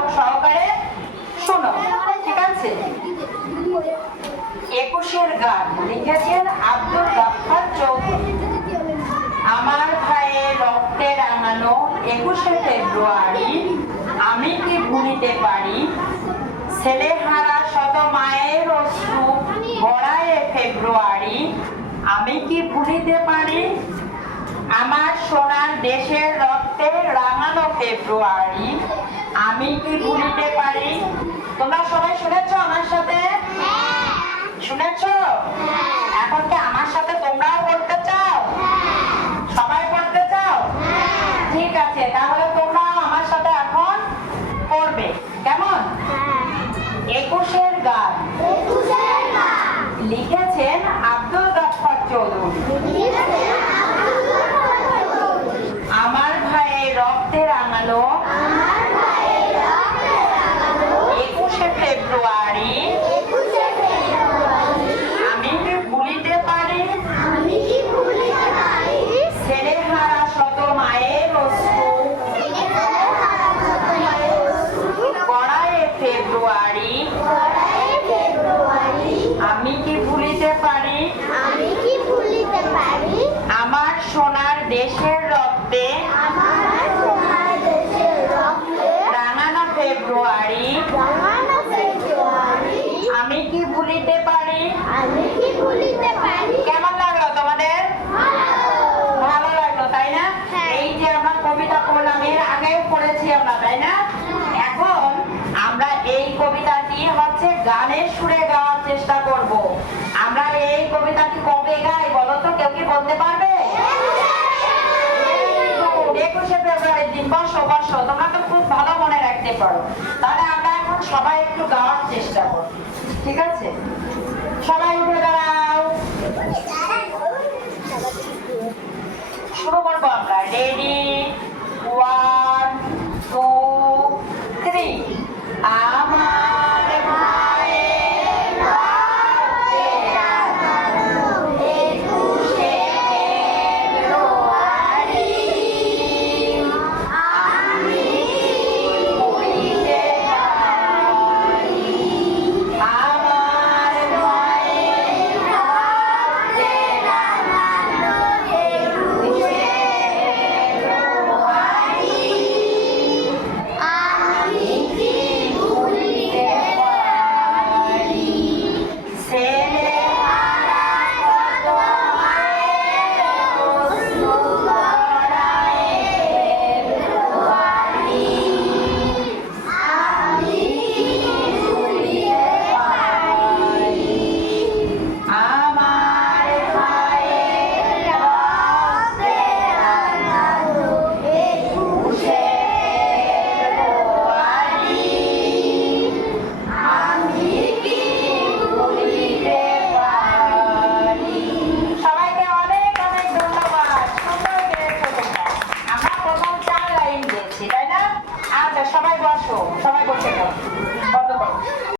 মনোযোগ সহকারে শোনো, ঠিক আছে? 21-এর গান লিখেছেন আব্দুল গাফফার চৌধুরী। আমার ভাইয়ের রক্তে রাঙানো 21শে ফেব্রুয়ারি আমি কি ভুলিতে পারি, ছেলেহারা শত মায়ের অশ্রু গড়ায় ফেব্রুয়ারি আমি কি ভুলিতে পারি, আমার সোনার দেশের রক্তে রাঙানো ফেব্রুয়ারি আমি কি ভুলিতে পারি। তোমরা সবাই শুনেছো আমার সাথে? শুনেছো? এখন কি আমার সাথে তোমরাও পড়তে চাও? সবাই পড়তে চাও? ঠিক আছে, তাহলে তোমরাও আমার সাথে এখন পড়বে, কেমন? 21-এর গান লিখেছেন আব্দুল গাফফার চৌধুরী। আমার ভাইয়ের রক্তে রাঙানো 21শে ফেব্রুয়ারি আমি কি ভুলিতে পারি, ছেলেহারা শত মায়ের অশ্রু গড়ায় ফেব্রুয়ারি আমি কি ভুলিতে পারি, আমার সোনার দেশের রক্তে রাঙানো ফেব্রুয়ারি আমি কি ভুলিতে পারি। কেমন লাগলো তোমাদের? ভালো লাগলো, তাই না? এই যে আমরা কবিতা পড়লাম, এর আগে পড়েছি আমরা, তাই না? এখন আমরা এই কবিতাটি হচ্ছে গানের সুরে গাওয়ার চেষ্টা করব। আমরা এই কবিতাটি কবে গাই বলো তো, কেউ কি বলতে পারবে? 21শে ফেব্রুয়ারির দিন। বসো বসো, তোমরা তো খুব ভালো মনে রাখতে পারো। তাহলে আমরা এখন সবাই একটু গাওয়ার চেষ্টা করব, ঠিক আছে? সবাই উঠে দাঁড়াও, শুরু করবো আমরা। রেডি, 1 2 3। আমার ভাইয়ের রক্তে রাঙানো 21শে ফেব্রুয়ারি আমি ভুলিতে পারি, আমার ভাইয়ের রক্তে রাঙানো 21শে ফেব্রুয়ারি আমি কি ভুলিতে পারি, ছেলেহারা শত মায়ের অশ্রু গড়ায় ফেব্রুয়ারি আমি কি ভুলিতে পারি, আমার ভাইয়ের রক্তে রাঙানো 21শে ফেব্রুয়ারি আমি কি ভুলিতে পারি। সবাইকে অনেক অনেক ধন্যবাদ, সুন্দর গেয়েছো তোমরা। আমরা প্রথম 4 লাইন গেয়েছি, তাই না? আচ্ছা, সবাই বসো, সবাই বসে